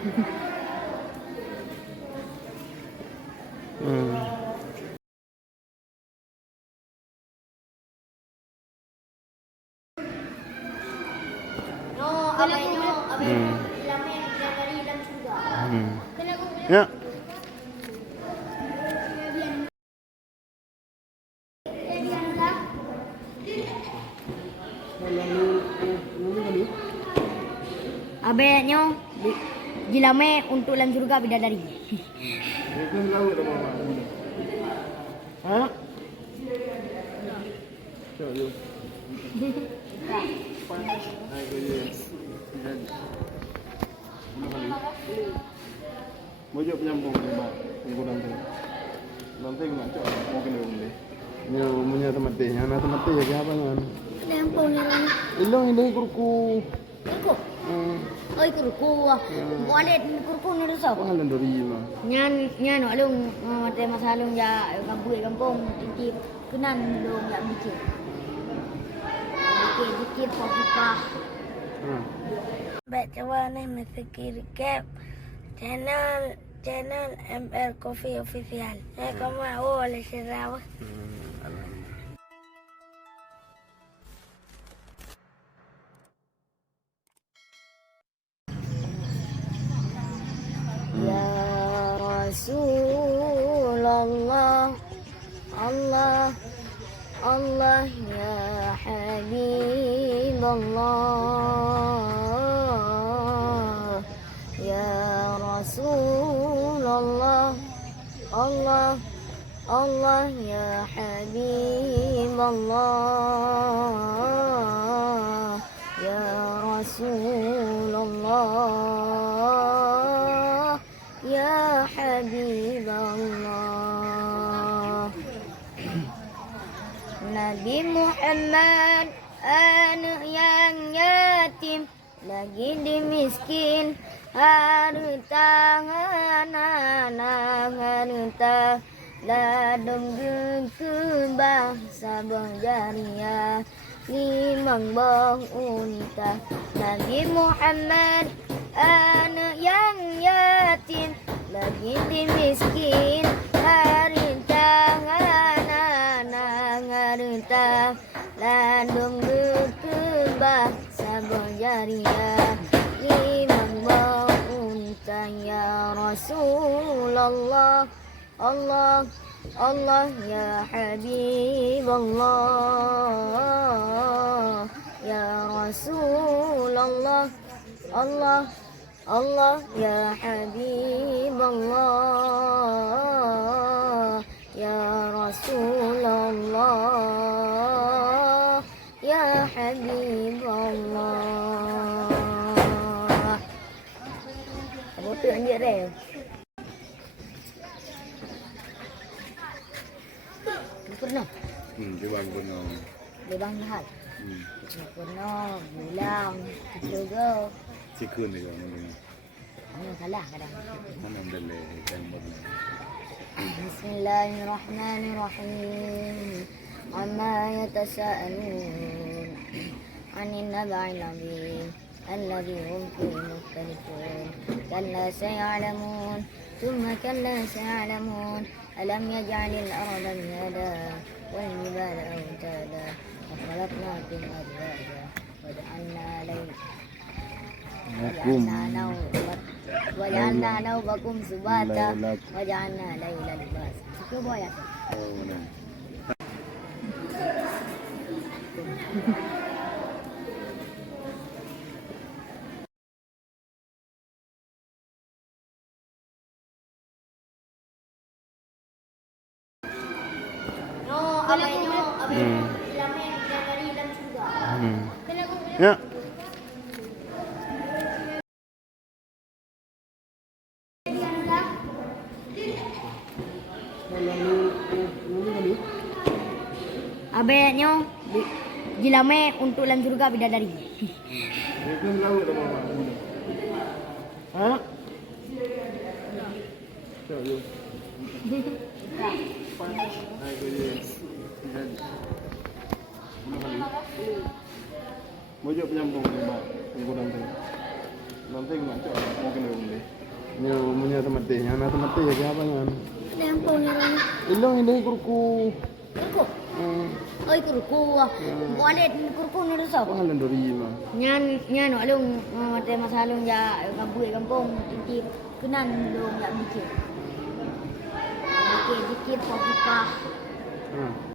No, abay lamay dari dalam surga. Ya. Abainya jilame untuk dalam surga bidadari. Ha? Mojo penyambung lebar kurang tu. Nanti nak cak mau kena boleh. Ni punya tempat yang nak tempat ya apa kan? Lempong ni orang. Ilong ini kurku. Kurku. Oi kurku. Boleh kurku ni rusak. Apa hal dari mah? Nyan alung mate masalung ya kampung inti kenan long ya bikin. Bikin papa. Baca ni mesti kap channel ML Coffee Official. Saya kamu oleh sirawa. Ya Rasulullah, Allah, Allah ya Habibullah, ya Rasulullah, Allah, Allah ya Habibullah, ya Rasulullah, ya Habibullah. Nabi Muhammad anak yang yatim, lagi dimiskin harta harta ladung ke bangsa berjariah limang bong unta. Nabi Muhammad anak yang yatim, lagi dimiskin harta harta ladung berkembang sabar jariah limang bong unta. Ya Rasulullah, Allah, Allah ya Habibullah, ya Rasulullah, Allah, Allah ya Habibullah, ya Rasulullah, ya Habibullah. Apa tu anjir dia? Pernah? Dia pernah. Dia bang hal. Pernah bilang juga. Sikun ni kan ni. Ano salah kadang. Mana boleh kan boleh. Bismillahirrahmanirrahim. Amma yatasaalun 'anil naba'il 'azim alladhi hum fihi mukhtalifun. Kalla sayalamun, thumma kalla sayalamun. ألم يجعل الأرض مهادا والجبال أوتادا وخلقناكم أزواجا وجعلنا نومكم سباتا وجعلنا ليلا لباسا. Coba ya. No, abay lamay dari dalam surga. Ya. Abainya jilame untuk dalam surga bidadari. Ha? Mojo penyambung lebar kurang tu. Nanti nak cak mau kena boleh. Punya temati. Yang nak temati ya apa yan? Ada yang pun orang. Ilong ini kurku. Kurku. Oi kurku. Wallet kurku ni rusau. Pangalan dari mah. Nyan alung mate masalung ya kampung inti kenan dong ya mikir. Mikir dikit buka.